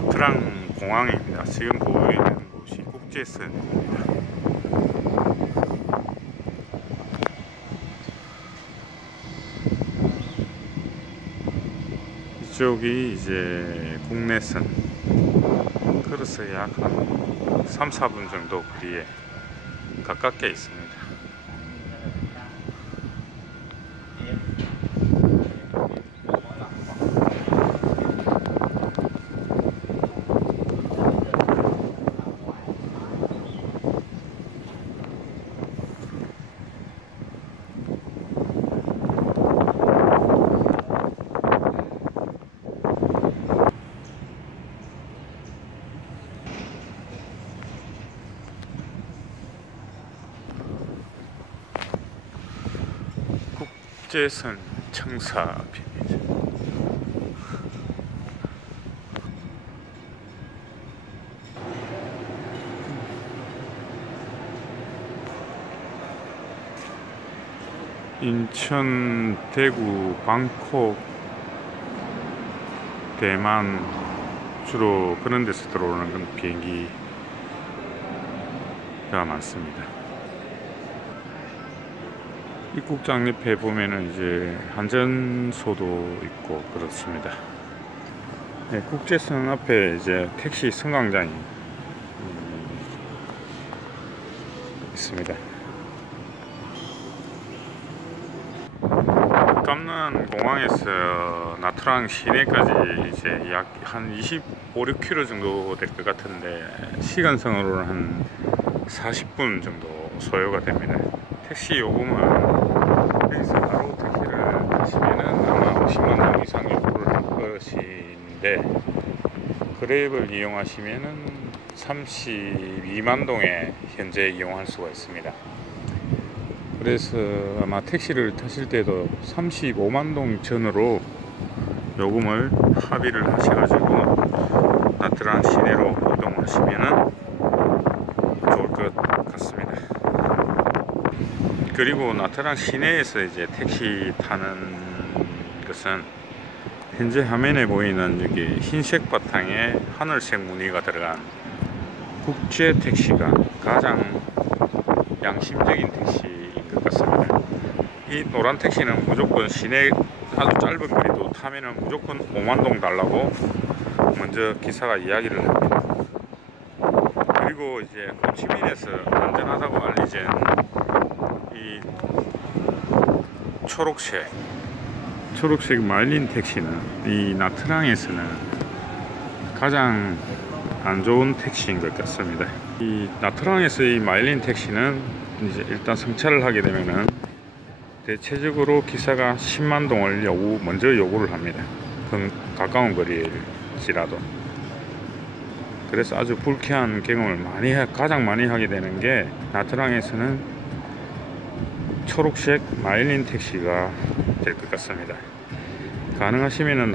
나트랑 공항입니다. 지금 보이는 곳이 국제선입니다. 이쪽이 이제 국내선. 그래서 약 한 3-4분 정도 거리에 가깝게 있습니다. 국제선 청사 앞입니다. 인천, 대구, 방콕, 대만 주로 그런 데서 들어오는 비행기가 많습니다. 입국장 옆에 보면은 이제 한전소도 있고 그렇습니다. 네, 국제선 앞에 이제 택시 승강장이 있습니다. 감난 공항에서 나트랑 시내까지 이제 약 한 25-6km 정도 될 것 같은데 시간상으로는 한 40분 정도 소요가 됩니다. 택시 요금은 여기서 바로 택시를 타시면은 아마 50만원 이상 요구를 할 것인데, 그랩을 이용하시면은 32만동에 현재 이용할 수가 있습니다. 그래서 아마 택시를 타실 때도 35만동 전으로 요금을 합의를 하셔가지고 나트랑 시내로 이동하시면은 좋을 것 같습니다. 그리고 나트랑 시내에서 이제 택시 타는 것은 현재 화면에 보이는 여기 흰색 바탕에 하늘색 무늬가 들어간 국제 택시가 가장 양심적인 택시인 것 같습니다. 이 노란 택시는 무조건 시내 아주 짧은 거리도 타면은 무조건 5만동 달라고 먼저 기사가 이야기를 합니다. 그리고 이제 호치민에서 안전하다고 알려진 이 초록색 마일린 택시는 이 나트랑에서는 가장 안 좋은 택시인 것 같습니다. 이 나트랑에서의 마일린 택시는 이제 일단 승차를 하게 되면은 대체적으로 기사가 10만동을 먼저 요구를 합니다. 가까운 거리일지라도. 그래서 아주 불쾌한 경험을 가장 많이 하게 되는 게 나트랑에서는 초록색 마일린 택시가 될 것 같습니다. 가능하시면은